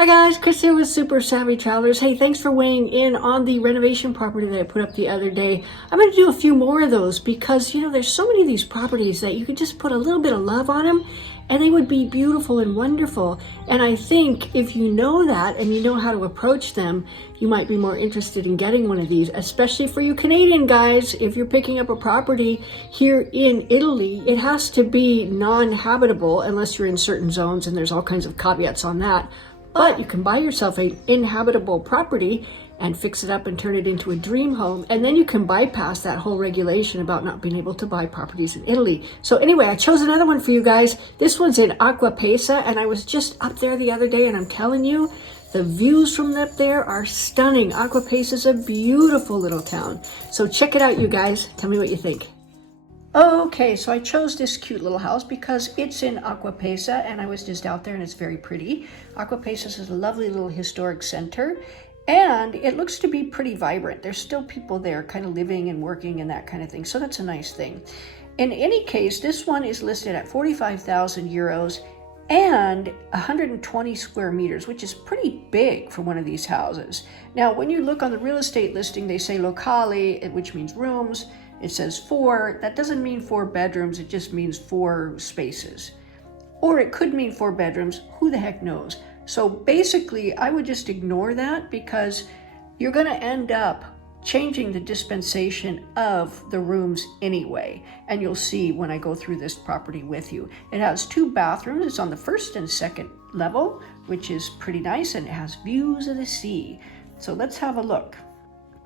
Hi guys, Chris here with Super Savvy Travelers. Hey, thanks for weighing in on the renovation property that I put up the other day. I'm going to do a few more of those because, there's so many of these properties that you could just put a little bit of love on them and they would be beautiful and wonderful. And I think if you know that and you know how to approach them, you might be more interested in getting one of these, especially for you Canadian guys. If you're picking up a property here in Italy, it has to be non-habitable unless you're in certain zones, and there's all kinds of caveats on that. But you can buy yourself an inhabitable property and fix it up and turn it into a dream home. And then you can bypass that whole regulation about not being able to buy properties in Italy. So anyway, I chose another one for you guys. This one's in Acqua Pesa, and I was just up there the other day, and I'm telling you, the views from up there are stunning. Acqua Pesa is a beautiful little town. So check it out, you guys. Tell me what you think. Okay, so I chose this cute little house because it's in Acqua Pesa, and I was just out there and it's very pretty. Acqua Pesa is a lovely little historic center, and it looks to be pretty vibrant. There's still people there kind of living and working and that kind of thing, so that's a nice thing. In any case, this one is listed at 45,000 euros and 120 square meters, which is pretty big for one of these houses. Now, when you look on the real estate listing, they say locali, which means rooms. It says 4. That doesn't mean 4 bedrooms, it just means 4 spaces. Or it could mean 4 bedrooms, who the heck knows? So basically, I would just ignore that because you're gonna end up changing the dispensation of the rooms anyway. And you'll see when I go through this property with you. It has 2 bathrooms, it's on the first and second level, which is pretty nice, and it has views of the sea. So let's have a look.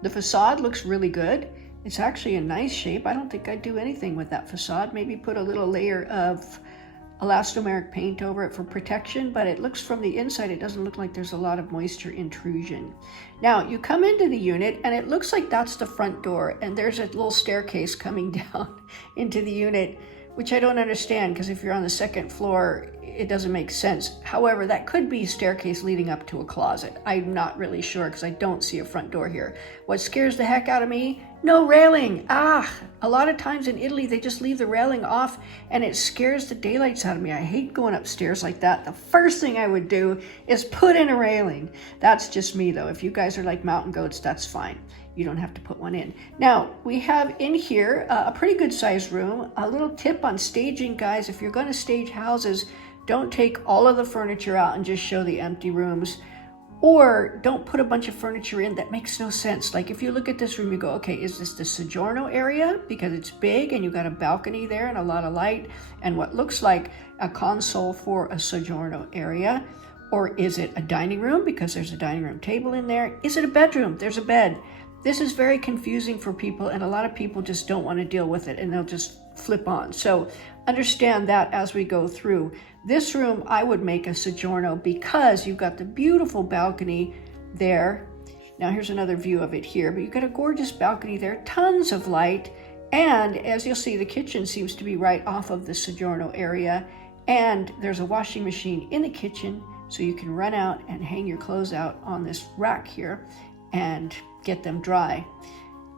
The facade looks really good. It's actually a nice shape. I don't think I'd do anything with that facade. Maybe put a little layer of elastomeric paint over it for protection, but it looks from the inside, it doesn't look like there's a lot of moisture intrusion. Now, you come into the unit and it looks like that's the front door, and there's a little staircase coming down into the unit, which I don't understand because if you're on the second floor, it doesn't make sense. However, that could be a staircase leading up to a closet. I'm not really sure because I don't see a front door here. What scares the heck out of me? No railing. A lot of times in Italy, they just leave the railing off and it scares the daylights out of me. I hate going upstairs like that. The first thing I would do is put in a railing. That's just me though. If you guys are like mountain goats, that's fine. You don't have to put one in. Now, we have in here a pretty good sized room. A little tip on staging, guys. If you're going to stage houses, don't take all of the furniture out and just show the empty rooms, or don't put a bunch of furniture in that makes no sense. Like if you look at this room, you go, okay, is this the soggiorno area? Because it's big and you've got a balcony there and a lot of light and what looks like a console for a soggiorno area. Or is it a dining room? Because there's a dining room table in there. Is it a bedroom? There's a bed. This is very confusing for people, and a lot of people just don't want to deal with it and they'll just flip on. So understand that as we go through. This room, I would make a soggiorno because you've got the beautiful balcony there. Now here's another view of it here, but you've got a gorgeous balcony there, tons of light. And as you'll see, the kitchen seems to be right off of the soggiorno area. And there's a washing machine in the kitchen, so you can run out and hang your clothes out on this rack here and get them dry.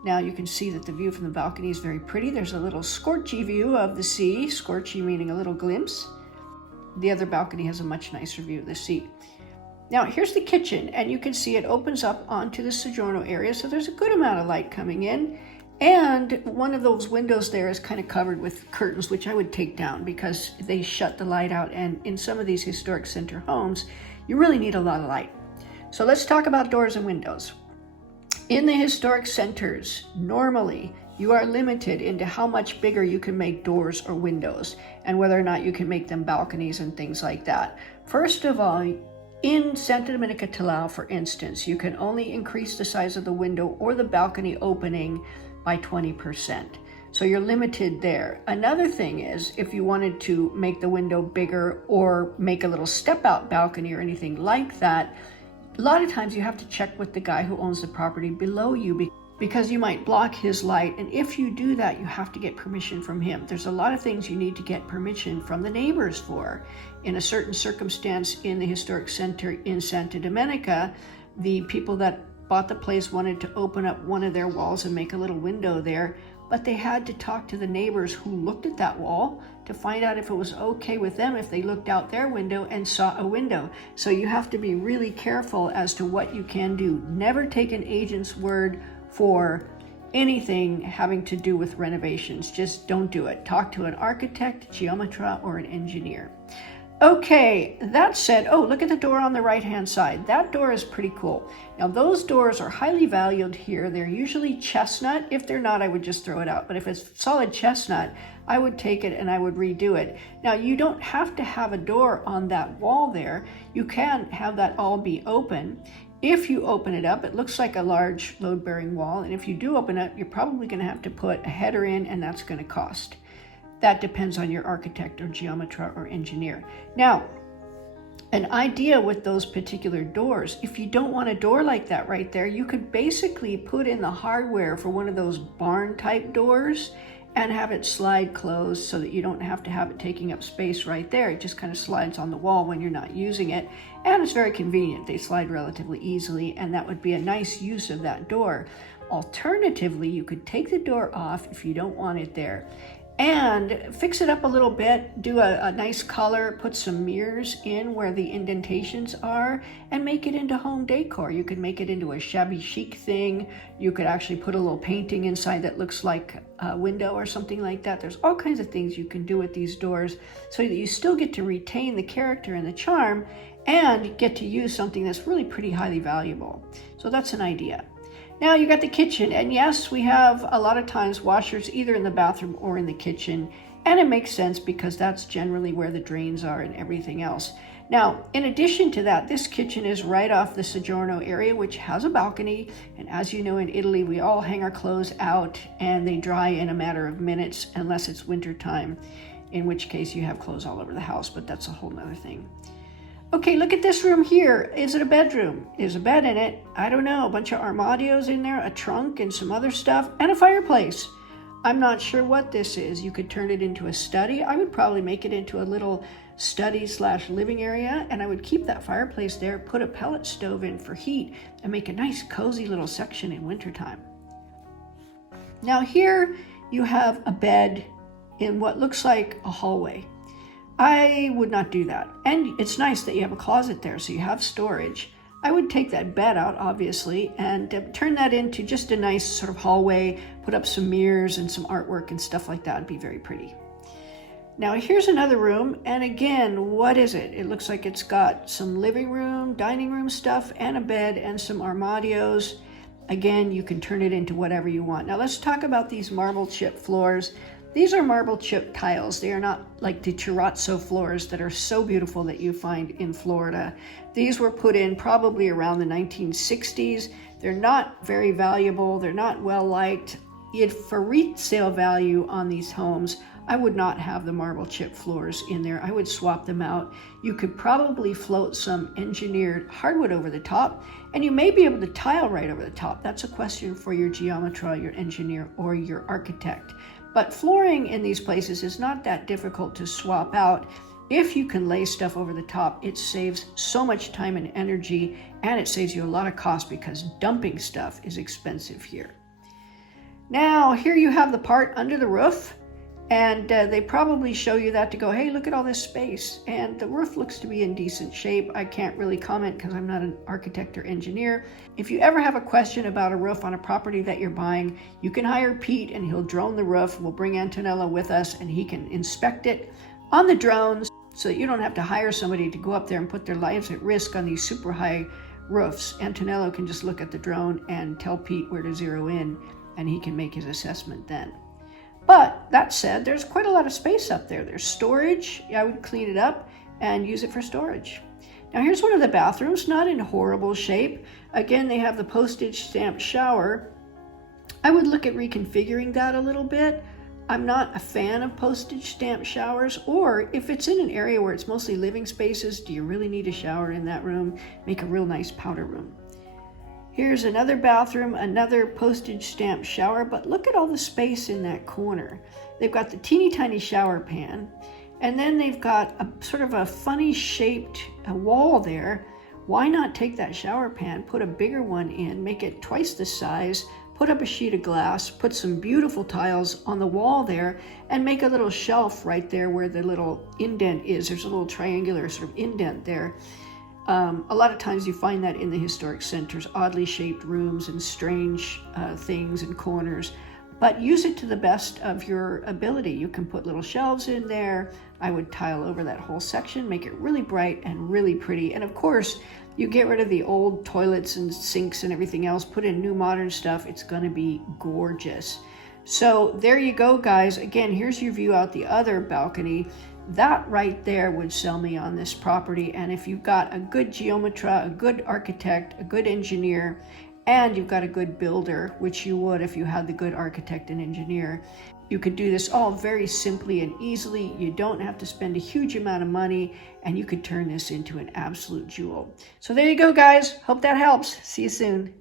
Now you can see that the view from the balcony is very pretty. There's a little scorchy view of the sea, scorchy meaning a little glimpse. The other balcony has a much nicer view of the sea. Now here's the kitchen, and you can see it opens up onto the soggiorno area, so there's a good amount of light coming in. And one of those windows there is kind of covered with curtains, which I would take down because they shut the light out. And in some of these historic center homes, you really need a lot of light. So let's talk about doors and windows. In the historic centers, normally you are limited into how much bigger you can make doors or windows and whether or not you can make them balconies and things like that. First of all, in Santa Domenica Talao, for instance, you can only increase the size of the window or the balcony opening by 20%. So you're limited there. Another thing is, if you wanted to make the window bigger or make a little step out balcony or anything like that, a lot of times you have to check with the guy who owns the property below you because you might block his light. And if you do that, you have to get permission from him. There's a lot of things you need to get permission from the neighbors for. In a certain circumstance in the historic center in Santa Domenica, the people that bought the place wanted to open up one of their walls and make a little window there. but they had to talk to the neighbors who looked at that wall to find out if it was okay with them if they looked out their window and saw a window. So you have to be really careful as to what you can do. Never take an agent's word for anything having to do with renovations. Just don't do it. Talk to an architect, geometra, or an engineer. Okay, that said, oh, look at the door on the right-hand side. That door is pretty cool. Now, those doors are highly valued here. They're usually chestnut. If they're not, I would just throw it out. But if it's solid chestnut, I would take it and I would redo it. Now, you don't have to have a door on that wall there. You can have that all be open. If you open it up, it looks like a large load-bearing wall. And if you do open it, you're probably going to have to put a header in, and that's going to cost. That depends on your architect or geometra or engineer. Now, an idea with those particular doors, if you don't want a door like that right there, you could basically put in the hardware for one of those barn type doors and have it slide closed so that you don't have to have it taking up space right there. It just kind of slides on the wall when you're not using it. And it's very convenient. They slide relatively easily, and that would be a nice use of that door. Alternatively, you could take the door off if you don't want it there and fix it up a little bit, do a nice color, put some mirrors in where the indentations are, and make it into home decor. You could make it into a shabby chic thing. You could actually put a little painting inside that looks like a window or something like that. There's all kinds of things you can do with these doors so that you still get to retain the character and the charm and get to use something that's really pretty highly valuable. So that's an idea. Now you got the kitchen, and yes, we have a lot of times washers either in the bathroom or in the kitchen, and it makes sense because that's generally where the drains are and everything else. Now, in addition to that, this kitchen is right off the Soggiorno area, which has a balcony, and as you know, in Italy, we all hang our clothes out and they dry in a matter of minutes unless it's winter time, in which case you have clothes all over the house, but that's a whole nother thing. Okay, look at this room here. Is it a bedroom? Is a bed in it? I don't know. A bunch of armadios in there, a trunk and some other stuff, and a fireplace. I'm not sure what this is. You could turn it into a study. I would probably make it into a little study/living area, and I would keep that fireplace there, put a pellet stove in for heat, and make a nice cozy little section in wintertime. Now here you have a bed in what looks like a hallway. I would not do that. And it's nice that you have a closet there, so you have storage. I would take that bed out, obviously, and turn that into just a nice sort of hallway, put up some mirrors and some artwork and stuff like that. It'd be very pretty. Now here's another room, and again, what is it? It looks like it's got some living room, dining room stuff, and a bed and some armadios. Again, you can turn it into whatever you want. Now let's talk about these marble chip floors. These are marble chip tiles. They are not like the terrazzo floors that are so beautiful that you find in Florida. These were put in probably around the 1960s. They're not very valuable. They're not well liked. Yet for resale value on these homes, I would not have the marble chip floors in there. I would swap them out. You could probably float some engineered hardwood over the top, and you may be able to tile right over the top. That's a question for your geometra, your engineer, or your architect. But flooring in these places is not that difficult to swap out. If you can lay stuff over the top, it saves so much time and energy, and it saves you a lot of cost because dumping stuff is expensive here. Now, here you have the part under the roof, and they probably show you that to go, hey, look at all this space. And the roof looks to be in decent shape. I can't really comment because I'm not an architect or engineer. If you ever have a question about a roof on a property that you're buying, you can hire Pete and he'll drone the roof. We'll bring Antonello with us and he can inspect it on the drones so that you don't have to hire somebody to go up there and put their lives at risk on these super high roofs. Antonello can just look at the drone and tell Pete where to zero in, and he can make his assessment then. But that said, there's quite a lot of space up there. There's storage. I would clean it up and use it for storage. Now here's one of the bathrooms, not in horrible shape. Again, they have the postage stamp shower. I would look at reconfiguring that a little bit. I'm not a fan of postage stamp showers, or if it's in an area where it's mostly living spaces, do you really need a shower in that room? Make a real nice powder room. Here's another bathroom, another postage stamp shower, but look at all the space in that corner. They've got the teeny tiny shower pan, and then they've got a sort of a funny shaped wall there. Why not take that shower pan, put a bigger one in, make it twice the size, put up a sheet of glass, put some beautiful tiles on the wall there, and make a little shelf right there where the little indent is. There's a little triangular sort of indent there. A lot of times you find that in the historic centers, oddly shaped rooms and strange things and corners. But use it to the best of your ability. You can put little shelves in there. I would tile over that whole section, make it really bright and really pretty. And of course, you get rid of the old toilets and sinks and everything else, put in new modern stuff. It's gonna be gorgeous. So there you go, guys. Again, here's your view out the other balcony. That right there would sell me on this property. And if you've got a good geometra, a good architect, a good engineer, and you've got a good builder, which you would if you had the good architect and engineer, you could do this all very simply and easily. You don't have to spend a huge amount of money, and you could turn this into an absolute jewel. So there you go, guys. Hope that helps. See you soon.